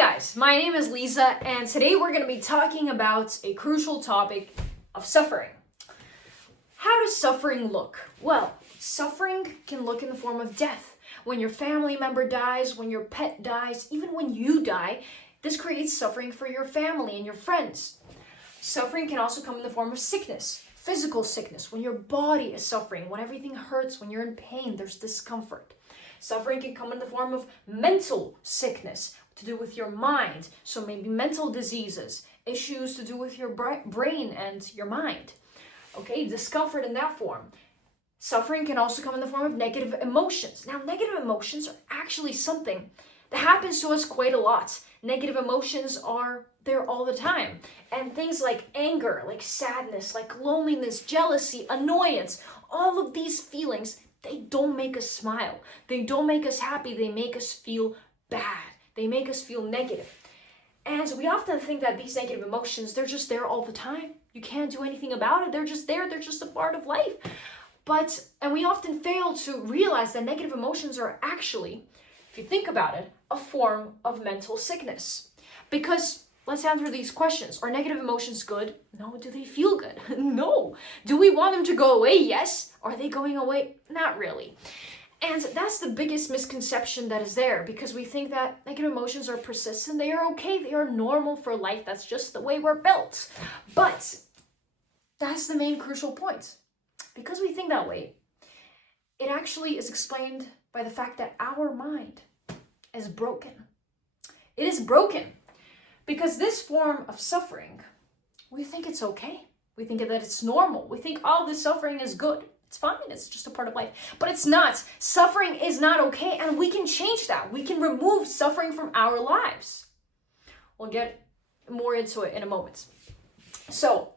guys, my name is Lisa, and today we're going to be talking about a crucial topic of suffering. How does suffering look? Well, suffering can look in the form of death. When your family member dies, when your pet dies, even when you die, this creates suffering for your family and your friends. Suffering can also come in the form of sickness, physical sickness, when your body is suffering, when everything hurts, when you're in pain, there's discomfort. Suffering can come in the form of mental sickness, to do with your mind. So maybe mental diseases, issues to do with your brain and your mind. Okay, discomfort in that form. Suffering can also come in the form of negative emotions. Now, negative emotions are actually something that happens to us quite a lot. Negative emotions are there all the time. And things like anger, like sadness, like loneliness, jealousy, annoyance, all of these feelings, they don't make us smile. They don't make us happy. They make us feel bad. They make us feel negative. And we often think that these negative emotions, they're just there all the time. You can't do anything about it. They're just there. They're just a part of life. And we often fail to realize that negative emotions are actually, if you think about it, a form of mental sickness. Because let's answer these questions. Are negative emotions good? No. Do they feel good? No. Do we want them to go away? Yes. Are they going away? Not really. And that's the biggest misconception that is there, because we think that negative emotions are persistent. They are okay. They are normal for life. That's just the way we're built. But that's the main crucial point. Because we think that way, it actually is explained by the fact that our mind is broken. It is broken because this form of suffering, we think it's okay. We think that it's normal. We think all this suffering is good. It's fine. It's just a part of life. But it's not. Suffering is not okay, and we can change that. We can remove suffering from our lives. We'll get more into it in a moment. So,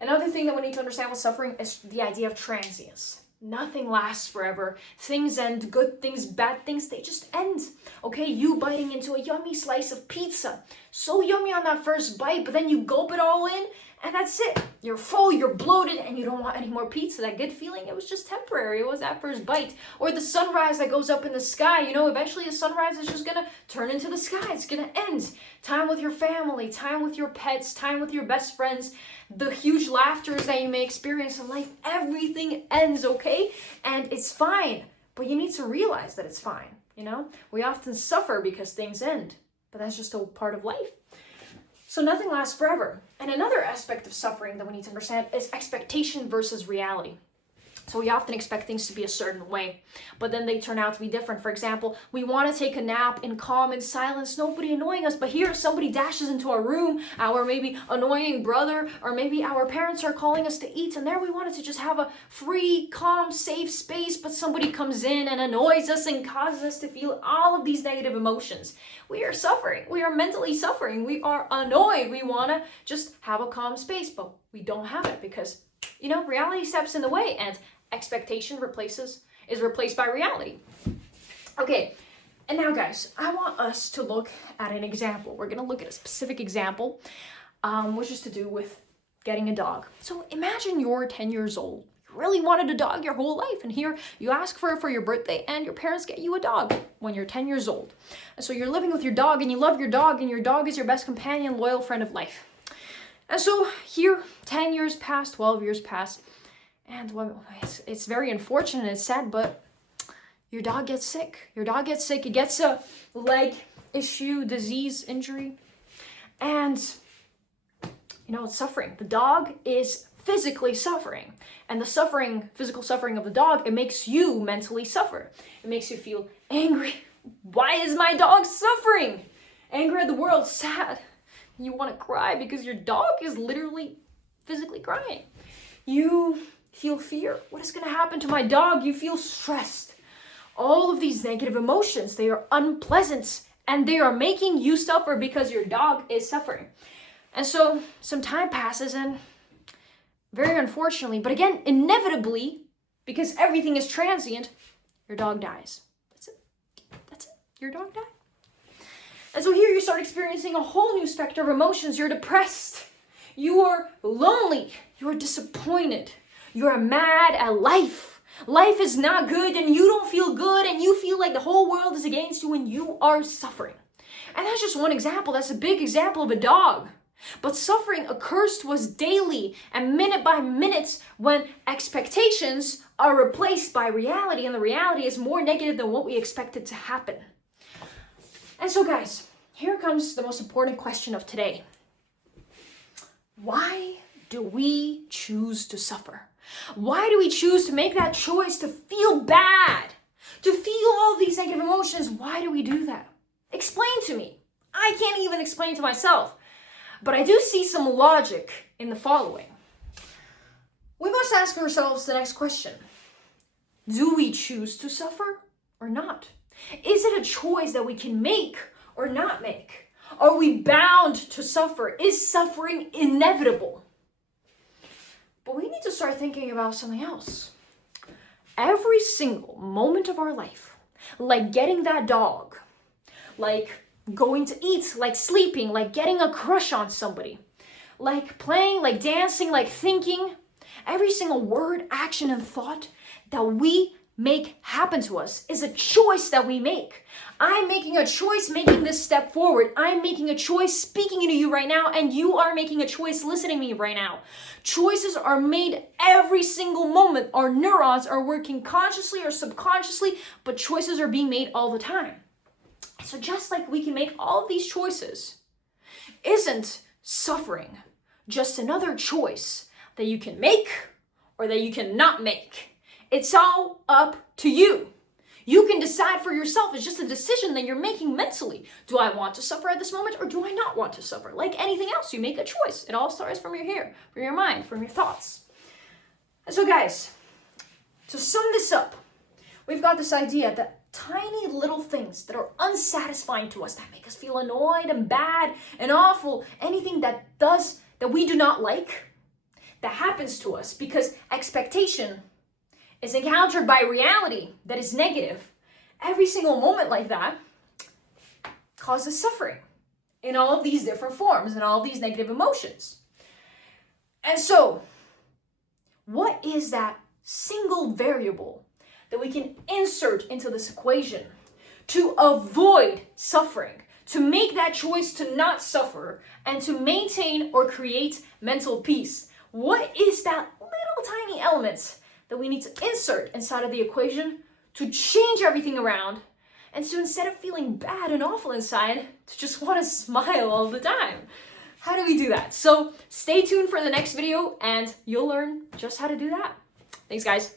another thing that we need to understand with suffering is the idea of transience. Nothing lasts forever. Things end, good things, bad things, they just end. Okay, you biting into a yummy slice of pizza. So yummy on that first bite, but then you gulp it all in, and that's it. You're full, you're bloated, and you don't want any more pizza. That good feeling, it was just temporary. It was that first bite. Or the sunrise that goes up in the sky. You know, eventually the sunrise is just gonna turn into the sky. It's gonna end. Time with your family, time with your pets, time with your best friends, the huge laughters that you may experience in life, everything ends, okay? And it's fine. But you need to realize that it's fine, you know? We often suffer because things end, but that's just a part of life. So nothing lasts forever. And another aspect of suffering that we need to understand is expectation versus reality. So we often expect things to be a certain way, but then they turn out to be different. For example, we want to take a nap in calm and silence, nobody annoying us, but here somebody dashes into our room, our maybe annoying brother, or maybe our parents are calling us to eat, and there we wanted to just have a free, calm, safe space, but somebody comes in and annoys us and causes us to feel all of these negative emotions. We are suffering. We are mentally suffering. We are annoyed. We want to just have a calm space, but we don't have it because, you know, reality steps in the way, and expectation is replaced by reality. Okay, and now guys, I want us to look at an example. We're gonna look at a specific example, which is to do with getting a dog. So imagine you're 10 years old. You really wanted a dog your whole life, and here you ask for it for your birthday, and your parents get you a dog when you're 10 years old. And so you're living with your dog, and you love your dog, and your dog is your best companion, loyal friend of life. And so here, 10 years pass, 12 years pass, and it's very unfortunate, it's sad, but your dog gets sick. Your dog gets sick. It gets a leg issue, disease, injury, and, you know, it's suffering. The dog is physically suffering, and the suffering, physical suffering of the dog, it makes you mentally suffer. It makes you feel angry. Why is my dog suffering? Angry at the world, sad. You want to cry because your dog is literally physically crying. You feel fear. What is going to happen to my dog? You feel stressed. All of these negative emotions, they are unpleasant, and they are making you suffer because your dog is suffering. And so some time passes, and very unfortunately, but again, inevitably, because everything is transient, your dog dies. That's it. That's it. Your dog died. And so here you start experiencing a whole new spectrum of emotions. You're depressed. You are lonely. You are disappointed. You're mad at life. Life is not good, and you don't feel good, and you feel like the whole world is against you, and you are suffering. And that's just one example. That's a big example of a dog. But suffering occurs to us daily and minute by minute when expectations are replaced by reality, and the reality is more negative than what we expected to happen. And so guys, here comes the most important question of today. Why do we choose to suffer? Why do we choose to make that choice to feel bad? To feel all these negative emotions? Why do we do that? Explain to me. I can't even explain to myself. But I do see some logic in the following. We must ask ourselves the next question. Do we choose to suffer or not? Is it a choice that we can make or not make? Are we bound to suffer? Is suffering inevitable? But we need to start thinking about something else. Every single moment of our life, like getting that dog, like going to eat, like sleeping, like getting a crush on somebody, like playing, like dancing, like thinking, every single word, action, and thought that we make happen to us is a choice that we make. I'm making a choice making this step forward. I'm making a choice speaking to you right now, and you are making a choice listening to me right now. Choices are made every single moment. Our neurons are working consciously or subconsciously, but choices are being made all the time. So just like we can make all of these choices, isn't suffering just another choice that you can make or that you cannot make? It's all up to you. You can decide for yourself. It's just a decision that you're making mentally. Do I want to suffer at this moment or do I not want to suffer? Like anything else, you make a choice. It all starts from your here, from your mind, from your thoughts. And so guys, to sum this up, we've got this idea that tiny little things that are unsatisfying to us, that make us feel annoyed and bad and awful, anything that we do not like, that happens to us because expectation is encountered by reality that is negative. Every single moment like that causes suffering in all of these different forms and all of these negative emotions. And so, what is that single variable that we can insert into this equation to avoid suffering, to make that choice to not suffer, and to maintain or create mental peace? What is that little tiny element that we need to insert inside of the equation to change everything around, and so instead of feeling bad and awful inside, to just want to smile all the time? How do we do that? So stay tuned for the next video and you'll learn just how to do that. Thanks guys.